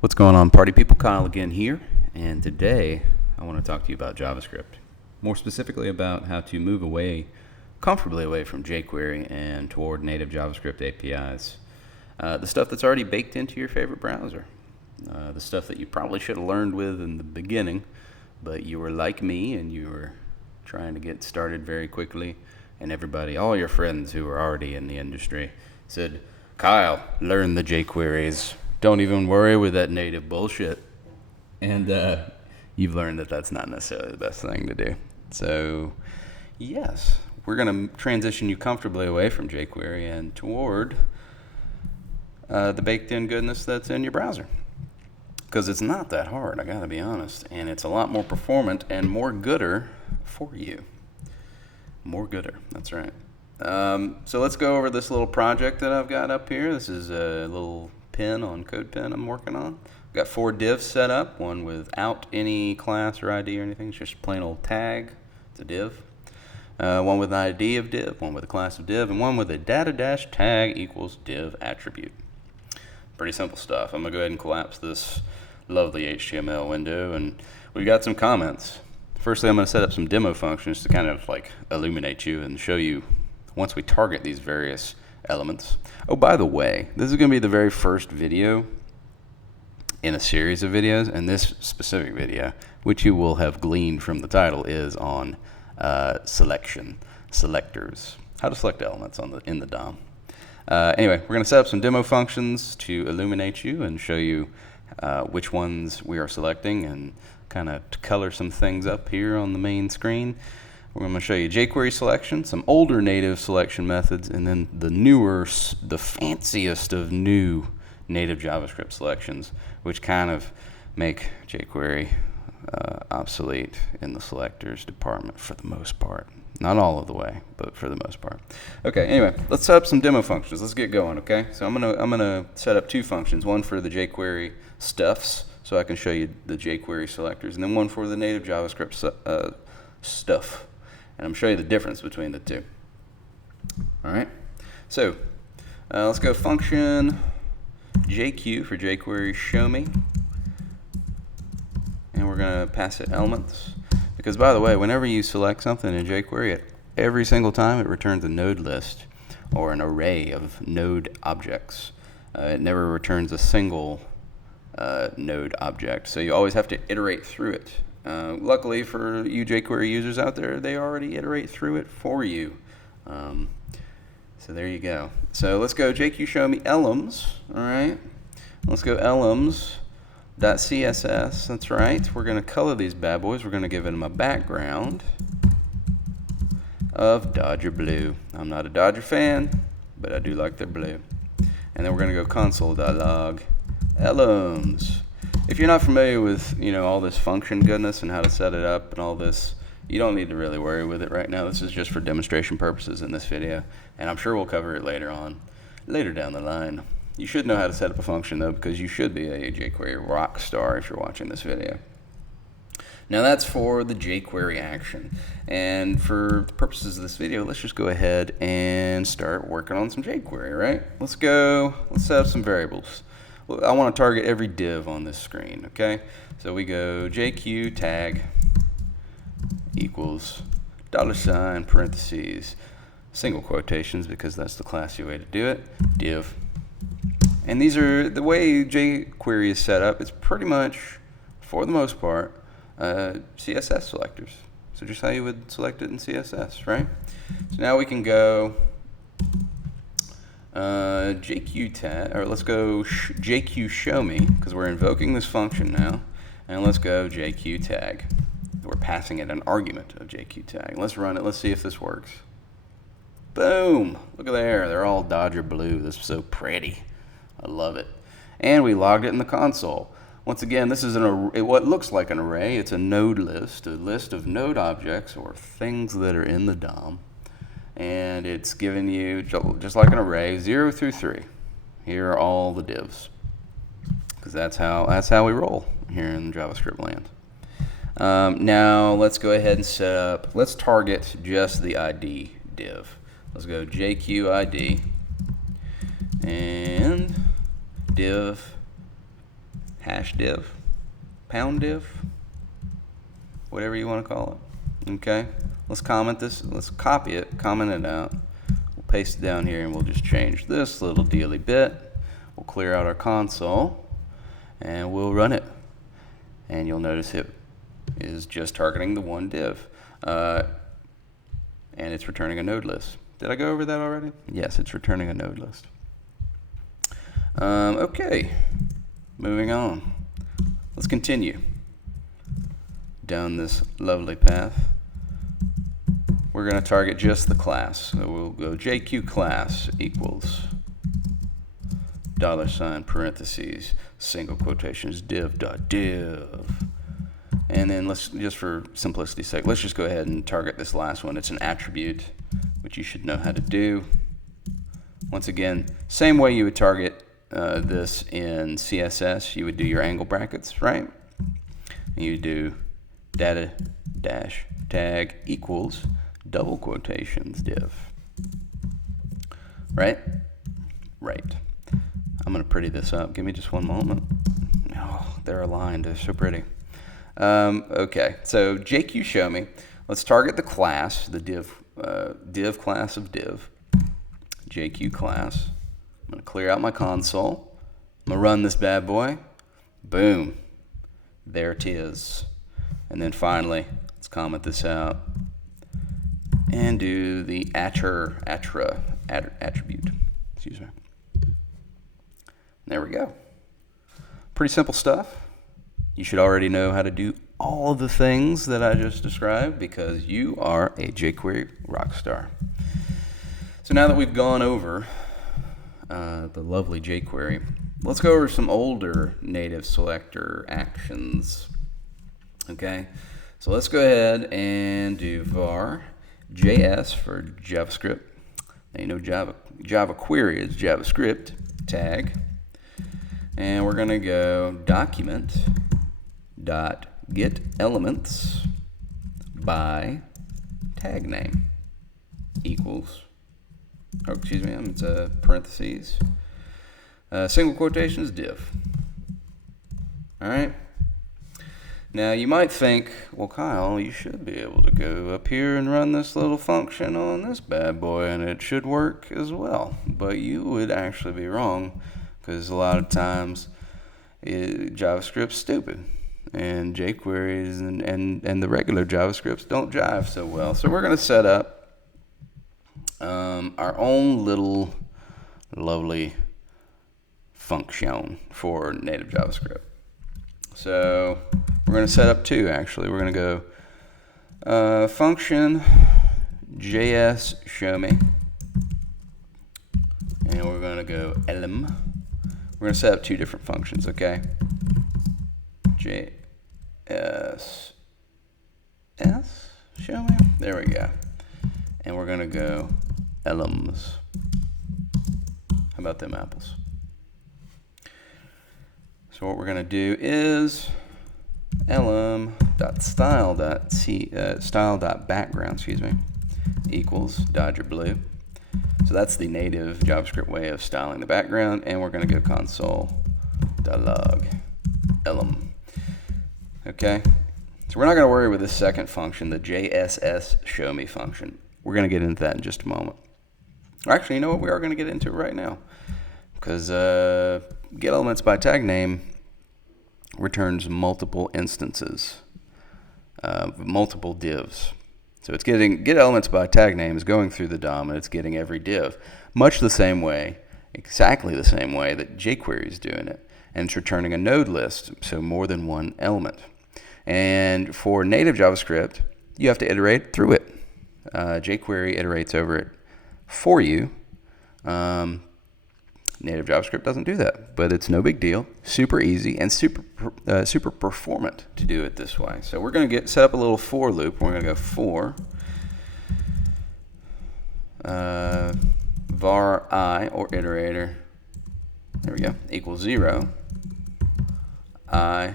What's going on, party people? Kyle again here, and today I want to talk to you about JavaScript. More specifically about how to move comfortably away from jQuery and toward native JavaScript APIs. The stuff that's already baked into your favorite browser. The stuff that you probably should have learned with in the beginning, but you were like me and you were trying to get started very quickly, and all your friends who were already in the industry said, Kyle, learn the jQueries. Don't even worry with that native bullshit. And you've learned that that's not necessarily the best thing to do. So, yes, we're going to transition you comfortably away from jQuery and toward the baked-in goodness that's in your browser. Because it's not that hard, I got to be honest. And it's a lot more performant and more gooder for you. More gooder, that's right. So let's go over this little project that I've got up here. This is a little pen on CodePen I'm working on. I've got 4 divs set up, one without any class or ID or anything. It's just a plain old tag. It's a div. One with an ID of div, one with a class of div, and one with a data-tag equals div attribute. Pretty simple stuff. I'm going to go ahead and collapse this lovely HTML window, and we've got some comments. Firstly, I'm going to set up some demo functions to kind of like illuminate you and show you once we target these various elements. Oh, by the way, this is going to be the very first video in a series of videos, and this specific video, which you will have gleaned from the title, is on selectors, how to select elements in the DOM. Anyway, we're going to set up some demo functions to illuminate you and show you which ones we are selecting and kind of color some things up here on the main screen. We're going to show you jQuery selection, some older native selection methods, and then the fanciest of new native JavaScript selections, which kind of make jQuery obsolete in the selectors department for the most part. Not all of the way, but for the most part. Okay, anyway, let's set up some demo functions. Let's get going, okay? So I'm gonna set up 2 functions, one for the jQuery stuffs, so I can show you the jQuery selectors, and then one for the native JavaScript stuff. And I'm going to show you the difference between the two. All right, so let's go function JQ for jQuery show me, and we're going to pass it elements. Because by the way, whenever you select something in jQuery, every single time it returns a node list or an array of node objects. It never returns a single node object, so you always have to iterate through it. Luckily for you jQuery users out there, they already iterate through it for you. So there you go. So let's go JQ show me elements. All right. Let's go elements.css. That's right. We're going to color these bad boys. We're going to give them a background of Dodger blue. I'm not a Dodger fan, but I do like their blue. And then we're going to go console.log elements. If you're not familiar with, all this function goodness and how to set it up and all this, you don't need to really worry with it right now. This is just for demonstration purposes in this video, and I'm sure we'll cover it later down the line. You should know how to set up a function though, because you should be a jQuery rock star if you're watching this video. Now that's for the jQuery action, and for the purposes of this video, let's just go ahead and start working on some jQuery, right? Let's set up some variables. I want to target every div on this screen, okay? So we go JQ tag equals $ parentheses, single quotations because that's the classy way to do it, div. And these are, the way jQuery is set up, it's pretty much, for the most part, CSS selectors. So just how you would select it in CSS, right? So now we can go JQ tag, or let's go JQ show me, because we're invoking this function now, and let's go JQ tag. We're passing it an argument of JQ tag. Let's run it. Let's see if this works. Boom! Look at there. They're all Dodger blue. This is so pretty. I love it. And we logged it in the console. Once again, this is what looks like an array. It's a node list, a list of node objects or things that are in the DOM. And it's giving you, just like an array, 0 through 3. Here are all the divs, because that's how we roll here in JavaScript land. Now let's go ahead and let's target just the ID div. Let's go JQ ID and div hash div, pound div, whatever you want to call it. Okay, let's comment this, let's copy it, comment it out, we'll paste it down here, and we'll just change this little dealy bit. We'll clear out our console and we'll run it, and you'll notice it is just targeting the one div, and it's returning a node list. Did I go over that already? Yes, it's returning a node list. Okay, moving on. Let's continue down this lovely path. We're going to target just the class. So we'll go JQuery equals $ parentheses single quotations div.div. And then let's, just for simplicity's sake, let's just go ahead and target this last one. It's an attribute, which you should know how to do. Once again, same way you would target this in CSS, you would do your angle brackets, right? And you do data dash tag equals double quotations div. Right? Right. I'm going to pretty this up. Give me just one moment. Oh, they're aligned. They're so pretty. Okay, so JQ show me. Let's target the class, the div class of div, JQ class. I'm going to clear out my console. I'm going to run this bad boy. Boom. There it is. And then finally, let's comment this out and do the attribute. Excuse me. There we go. Pretty simple stuff. You should already know how to do all of the things that I just described because you are a jQuery rockstar. So now that we've gone over the lovely jQuery, let's go over some older native selector actions. Okay, so let's go ahead and do var JS for JavaScript. Now you know Java query is JavaScript tag, and we're going to go document dot get elements by tag name equals, oh, excuse me, it's a parentheses, single quotations div. All right. Now you might think, well, Kyle, you should be able to go up here and run this little function on this bad boy and it should work as well. But you would actually be wrong, because a lot of times JavaScript's stupid and jQueries and the regular JavaScripts don't jive so well. So we're going to set up our own little lovely function for native JavaScript. So we're going to set up two, actually. We're going to go function JS show me, and we're going to go elem. We're going to set up two different functions, okay? JS show me. There we go. And we're going to go elems. How about them apples? So what we're going to do is style.background, excuse me, equals Dodger blue. So that's the native JavaScript way of styling the background, and we're going to go console.log elem. Okay, so we're not going to worry with this second function, the JSS show me function. We're going to get into that in just a moment. Or actually, you know what? We are going to get into it right now, because get elements by tag name returns multiple instances, multiple divs. So it's getting get elements by tag name is going through the DOM, and it's getting every div, much the same way, exactly the same way that jQuery is doing it, and it's returning a node list, so more than one element. And for native JavaScript, you have to iterate through it. jQuery iterates over it for you. Native JavaScript doesn't do that, but it's no big deal. Super easy and super performant to do it this way. So we're going to set up a little for loop. We're going to go for var I, or iterator, there we go, equals 0. I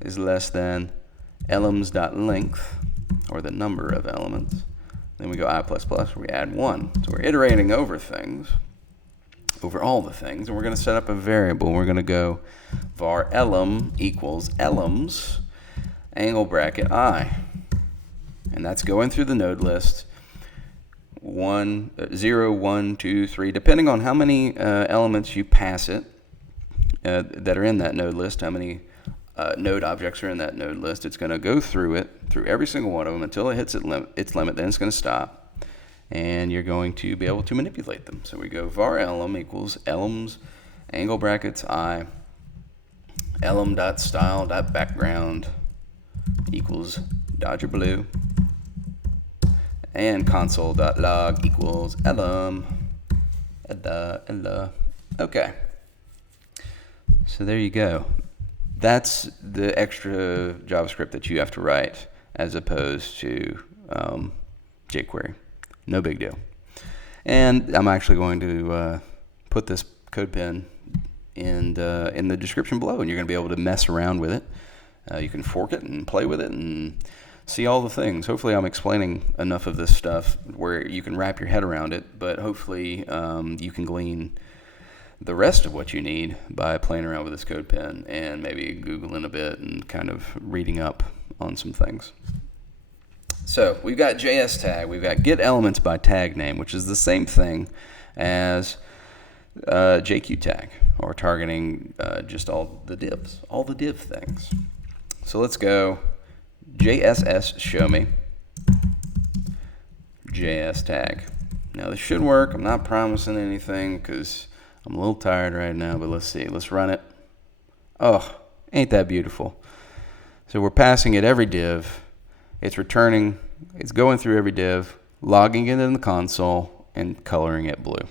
is less than elements.length, or the number of elements. Then we go I++, where we add 1. So we're iterating over things. over all the things, and we're going to set up a variable. We're going to go var elem equals elems angle bracket I, and that's going through the node list 0, 1, 2, 3, depending on how many elements you pass it that are in that node list, how many node objects are in that node list. It's going to go through every single one of them until it hits its limit, then it's going to stop, and you're going to be able to manipulate them. So we go var elem equals elems angle brackets I, elem.style.background equals Dodger Blue, and console.log equals elem. Okay. So there you go. That's the extra JavaScript that you have to write as opposed to jQuery. No big deal. And I'm actually going to put this CodePen in the description below, and you're going to be able to mess around with it. You can fork it and play with it and see all the things. Hopefully I'm explaining enough of this stuff where you can wrap your head around it, but hopefully you can glean the rest of what you need by playing around with this CodePen and maybe Googling a bit and kind of reading up on some things. So we've got JS tag, we've got get elements by tag name, which is the same thing as JQ tag, or targeting just all the div things. So let's go JSS show me JS tag. Now this should work. I'm not promising anything because I'm a little tired right now, but let's see. Let's run it. Oh, ain't that beautiful? So we're passing it every div. It's returning, it's going through every div, logging it in the console, and coloring it blue.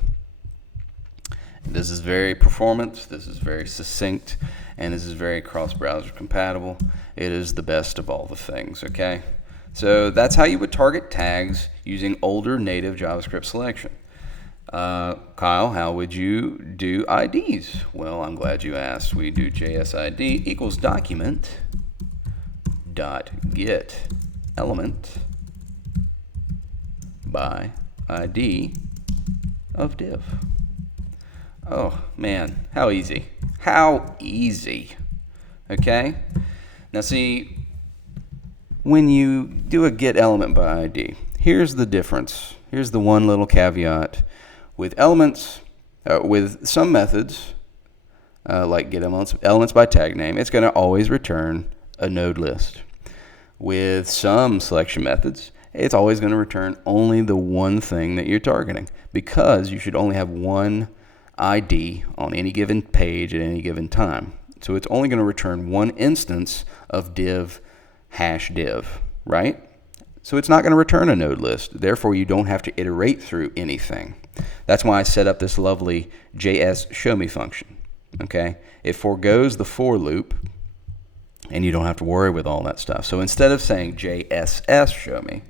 This is very performant, this is very succinct, and this is very cross-browser compatible. It is the best of all the things, okay? So that's how you would target tags using older native JavaScript selection. Kyle, how would you do IDs? Well, I'm glad you asked. We do JSID equals document dot get element by ID of div. Oh man, how easy. How easy. Okay? Now see, when you do a get element by ID, here's the difference. Here's the one little caveat. With elements, with some methods, like get elements by tag name, it's going to always return a node list. With some selection methods, it's always going to return only the one thing that you're targeting, because you should only have one ID on any given page at any given time. So it's only going to return one instance of div #div, right? So it's not going to return a node list. Therefore, you don't have to iterate through anything. That's why I set up this lovely JS show me function. Okay? It forgoes the for loop, and you don't have to worry with all that stuff. So instead of saying JSS show me,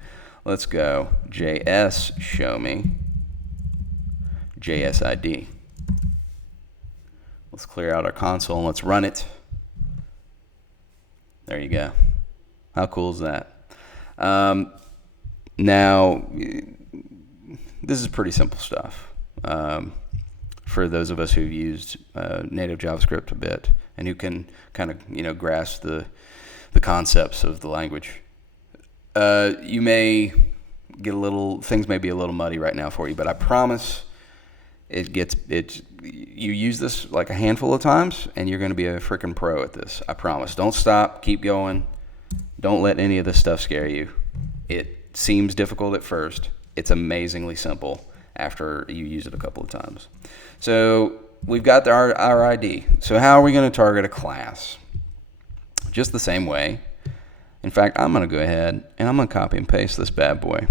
let's go JS show me JSID. Let's clear out our console and let's run it. There you go. How cool is that? Now, this is pretty simple stuff for those of us who've used native JavaScript a bit and who can kind of grasp the concepts of the language. You may get things may be a little muddy right now for you, but I promise you use this like a handful of times and you're going to be a freaking pro at this. I promise. Don't stop. Keep going. Don't let any of this stuff scare you. It seems difficult at first. It's amazingly simple after you use it a couple of times. So we've got our ID. So how are we going to target a class? Just the same way. In fact, I'm going to go ahead and I'm going to copy and paste this bad boy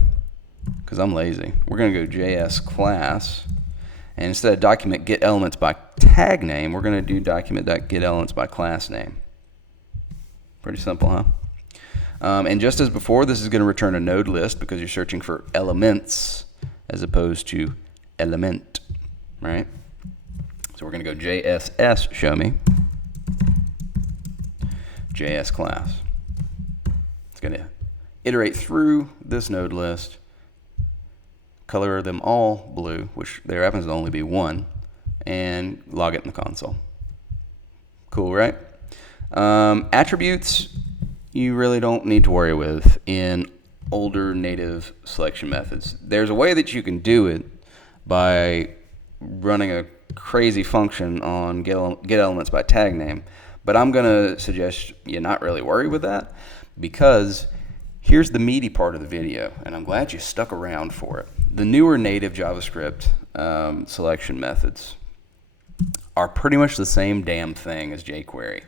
because I'm lazy. We're going to go JS class, and instead of document get elements by tag name, we're going to do document.get elements by class name. Pretty simple, huh? And just as before, this is going to return a node list because you're searching for elements as opposed to element, right? So we're going to go JSS show me JS class. It's going to iterate through this node list, color them all blue, which there happens to only be one, and log it in the console. Cool, right? Attributes you really don't need to worry with in older native selection methods. There's a way that you can do it by running a crazy function on get elements by tag name, but I'm going to suggest you not really worry with that, because here's the meaty part of the video, and I'm glad you stuck around for it. The newer native JavaScript selection methods are pretty much the same damn thing as jQuery.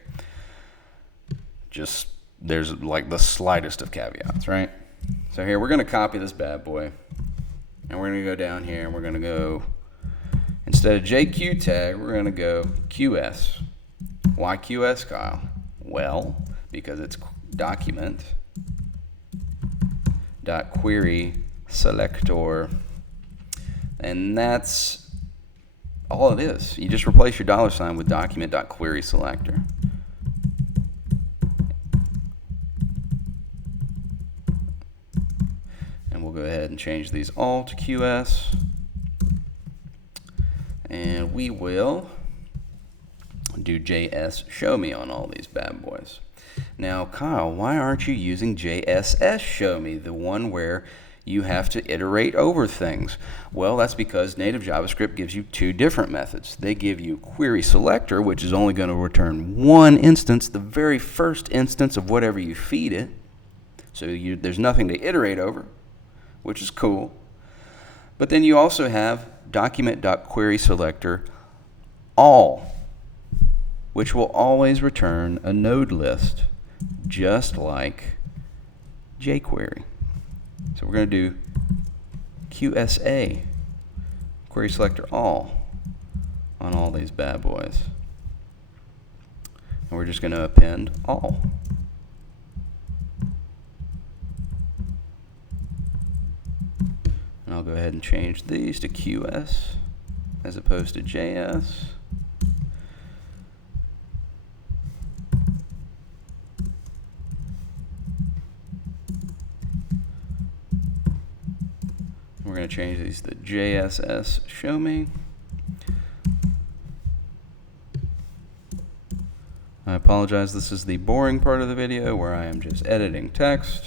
Just there's like the slightest of caveats, right? So here we're going to copy this bad boy, and we're going to go down here, and we're going to go, instead of JQ tag, we're going to go QS. Why QS, Kyle? Well, because it's document.query selector, and that's all it is. You just replace your $ with document.query selector. And we'll go ahead and change these all to QS. And we will do JS show me on all these bad boys. Now, Kyle, why aren't you using JSS show me, the one where you have to iterate over things? Well, that's because native JavaScript gives you two different methods. They give you query selector, which is only going to return one instance, the very first instance of whatever you feed it. So there's nothing to iterate over, which is cool. But then you also have document.querySelector all, which will always return a node list, just like jQuery. So we're going to do QSA, query selector all, on all these bad boys. And we're just going to append all. And I'll go ahead and change these to QS as opposed to JS. We're going to change these to JSS show me. I apologize, this is the boring part of the video where I am just editing text.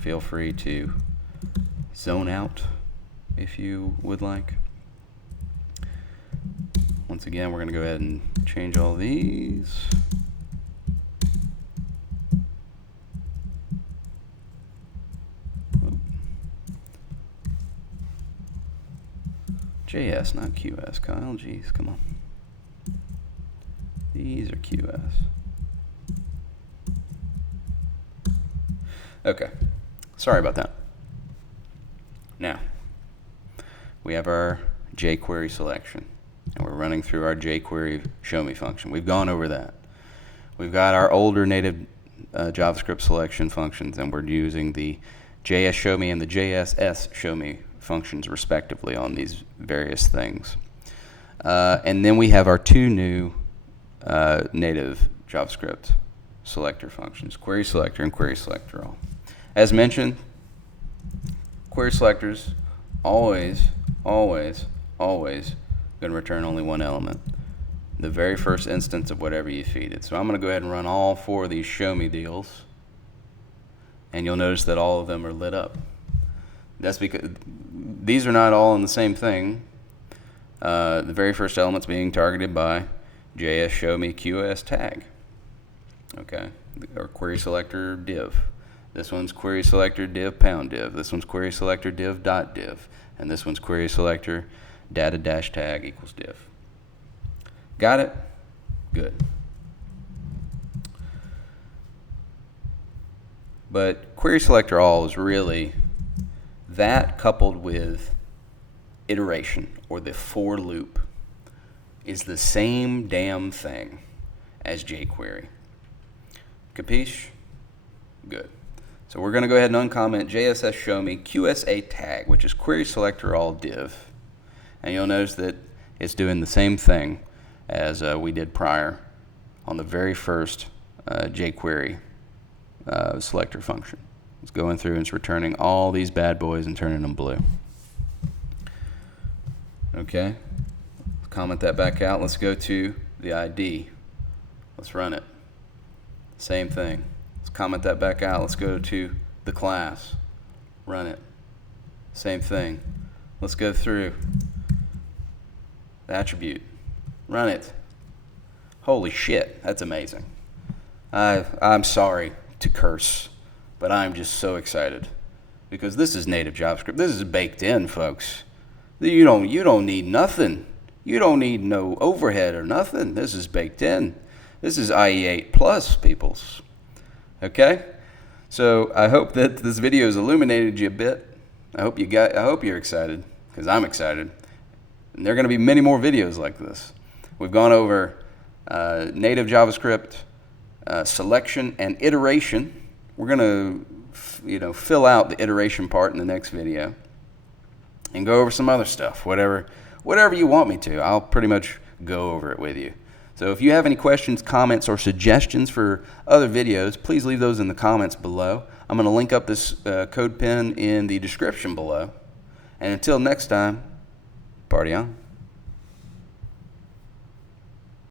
Feel free to zone out if you would like. Once again, we're going to go ahead and change all these. JS, not QS, Kyle. Jeez, come on. These are QS. Okay. Sorry about that. Now, we have our jQuery selection, and we're running through our jQuery show me function. We've gone over that. We've got our older native JavaScript selection functions, and we're using the JS show me and the JSS show me functions respectively on these various things. And then we have our two new native JavaScript selector functions, query selector and query selector all. As mentioned, query selectors always going to return only one element, the very first instance of whatever you feed it. So I'm going to go ahead and run all four of these show me deals, and you'll notice that all of them are lit up. That's because these are not all in the same thing. The very first element's being targeted by JS show me QS tag, okay, or query selector div. This one's query selector div pound div. This one's query selector div dot div, and this one's query selector data dash tag equals div. Got it? Good. But query selector all is really that, coupled with iteration, or the for loop, is the same damn thing as jQuery. Capiche? Good. So we're going to go ahead and uncomment JSS show me QSA tag, which is query selector all div. And you'll notice that it's doing the same thing as we did prior on the very first jQuery selector function. It's going through and it's returning all these bad boys and turning them blue. Okay. comment that back out. Let's go to the ID. Let's run it. Same thing. Let's comment that back out. Let's go to the class. Run it. Same thing. Let's go through the attribute. Run it. Holy shit, that's amazing. I'm sorry to curse, but I'm just so excited because this is native JavaScript. This is baked in, folks. You don't need nothing. You don't need no overhead or nothing. This is baked in. This is IE8 plus, peoples. Okay? So I hope that this video has illuminated you a bit. I hope you're excited, because I'm excited. And there are going to be many more videos like this. We've gone over native JavaScript, selection, and iteration. We're going to fill out the iteration part in the next video and go over some other stuff. Whatever you want me to, I'll pretty much go over it with you. So if you have any questions, comments, or suggestions for other videos, please leave those in the comments below. I'm going to link up this CodePen in the description below. And until next time, party on.